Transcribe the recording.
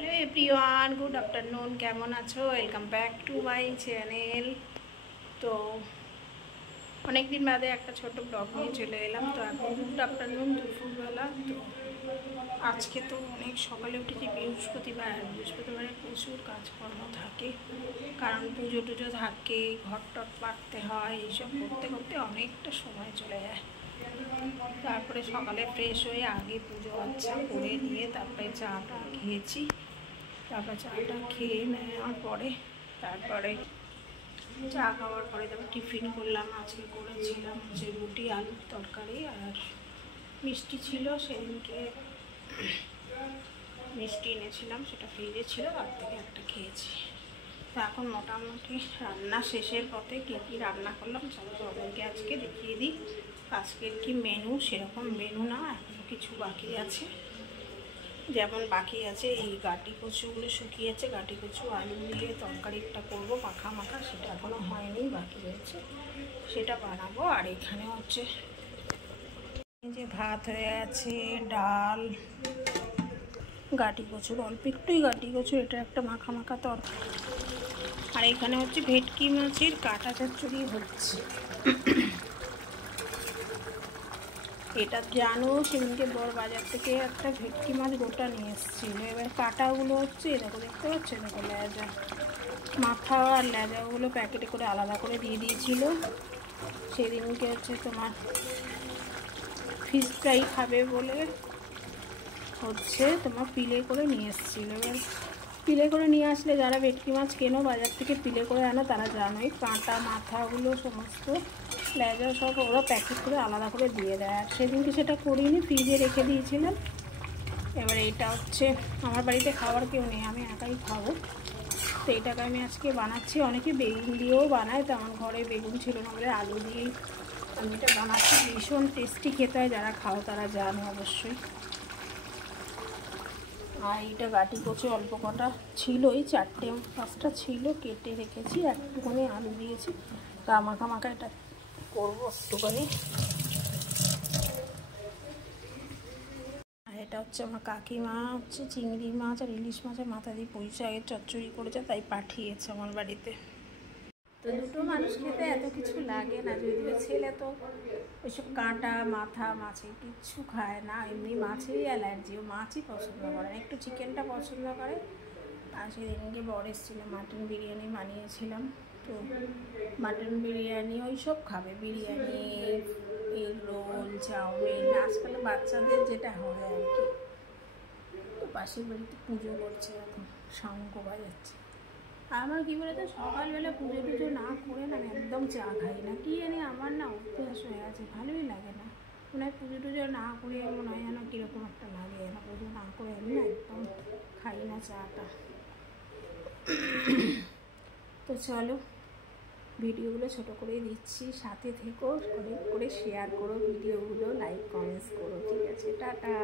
Hello everyone, good afternoon. কেমন আছো? Welcome back to my channel. তো অনেকদিন বাদে একটা ছোট ব্লগ নিয়ে চলে এলাম। তো এখন গুড আফটারনুন, দুপুরবেলা। তো আজকে তো অনেক সকালে উঠেছি, বৃহস্পতিবারে প্রচুর কাজকর্ম থাকে, কারণ পুজো টুজো থাকে, ঘর টট পাড়তে হয়, এইসব করতে করতে অনেকটা সময় চলে যায়। তারপরে সকালে ফ্রেশ হয়ে আগে পুজো আচ্ছা করে নিয়ে তারপরে চাটা খেয়েছি। তারপর চাটা খেয়ে নেওয়ার পরে তারপরে চা খাওয়ার পরে তারপর টিফিন করলাম। আজকে করেছিলাম যে রুটি আলুর তরকারি আর মিষ্টি ছিল, সেদিনকে মিষ্টি এনেছিলাম, সেটা ফ্রিজে ছিল, তার থেকে একটা খেয়েছি। তো এখন মোটামুটি রান্না শেষের পথে। কী কী রান্না করলাম চলো তোমাদেরকে আজকে দেখিয়ে দিই। আজকের কি মেনু, সেরকম মেনু না, এখনও কিছু বাকি আছে। যেমন বাকি আছে এই গাটি কচুগুলো শুকিয়েছে, গাটি কচু আলু দিয়ে তরকারিটা করবো মাখা মাখা, সেটা এখনও হয়নি, বাকি রয়েছে, সেটা বানাবো। আর এখানে হচ্ছে যে ভাত হয়ে আছে, ডাল, গাটি কচুর অল্প একটুই গাটি কচু, এটা একটা মাখা মাখা তরকারি। আর এখানে হচ্ছে ভেটকি মাছের কাটা চচ্চড়ি হচ্ছে। এটা জানো, সেদিনকে বড় বাজার থেকে একটা ভেটকি মাছ গোটা নিয়ে এসেছিল। এবার কাটাগুলো হচ্ছে এরকম, দেখতে পাচ্ছ, দেখো লেজা, মাথা আর লেজাগুলো প্যাকেটে করে আলাদা করে দিয়ে দিয়েছিল। সেদিনকে হচ্ছে তোমার ফিশ ফ্রাই খাবে বলে হচ্ছে তোমার পিলে করে নিয়ে এসেছিলো। এবার পিলে করে নিয়ে আসলে যারা ভেটকি মাছ কেনো বাজার থেকে পিলে করে আনো তারা জানোই, কাঁটা মাথাগুলো সমস্ত লেজা সব ওরা প্যাকেট করে আলাদা করে দিয়ে দেয়। আর সেদিনকে সেটা করিনি, ফ্রিজে রেখে দিয়েছিলাম। এবার এটা হচ্ছে আমার বাড়িতে খাওয়ার কেউ নেই, আমি একাই খাবো, তো এটাকে আমি আজকে বানাচ্ছি। অনেকে বেগুন দিয়েও বানায়, তো আমার ঘরে বেগুন ছিল না বলে আলু দিয়েই আমি এটা বানাচ্ছি। ভীষণ টেস্টি খেতে হয়, যারা খাও তারা জানো অবশ্যই। আর এইটা গাটি কচু অল্প কটা ছিল, এই 4-5টা ছিল, কেটে রেখেছি, একটুখানি আলু দিয়েছি, মাখা মাখা এটা করবো একটুখানি। আর এটা হচ্ছে আমার কাকিমা হচ্ছে চিংড়ি মাছ আর ইলিশ মাছের মাথা দিয়ে পুঁই শাকের চচ্চড়ি করেছে, তাই পাঠিয়েছে আমার বাড়িতে। তো দুটো মানুষ খেতে এত কিছু লাগে না, যদিও ছেলে তো ওইসব কাঁটা মাথা মাছের কিচ্ছু খায় না, এমনি মাছেরই অ্যালার্জি, ও মাছই পছন্দ করে না, একটু চিকেনটা পছন্দ করে। আর সেদিনকে বর এসেছিলো, মাটন বিরিয়ানি বানিয়েছিলাম, তো মাটন বিরিয়ানি ওই সব খাবে, বিরিয়ানি, এগ রোল, চাউমিন, আজকাল বাচ্চাদের যেটা হয় আর কি। তো পাশের বাড়িতে পুজো করছে, এখন শঙ্খ বাজাচ্ছে। আমার কী বলে তো, সকালবেলা পুজো টুজো না করে না আমি একদম চা খাই না, কি জানি আমার না অভ্যাস হয়ে আছে, ভালোই লাগে না। মনে হয় পুজো টুজো না করে মনে হয় যেন কীরকম একটা লাগে, যেন পুজো না করে আমি না একদম খাই না চাটা। তো চলো ভিডিওগুলো ছোটো করেই দিচ্ছি, সাথে থেকো, অনেক করে শেয়ার করো ভিডিওগুলো, লাইক কমেন্টস করো, ঠিক আছে? টাটা।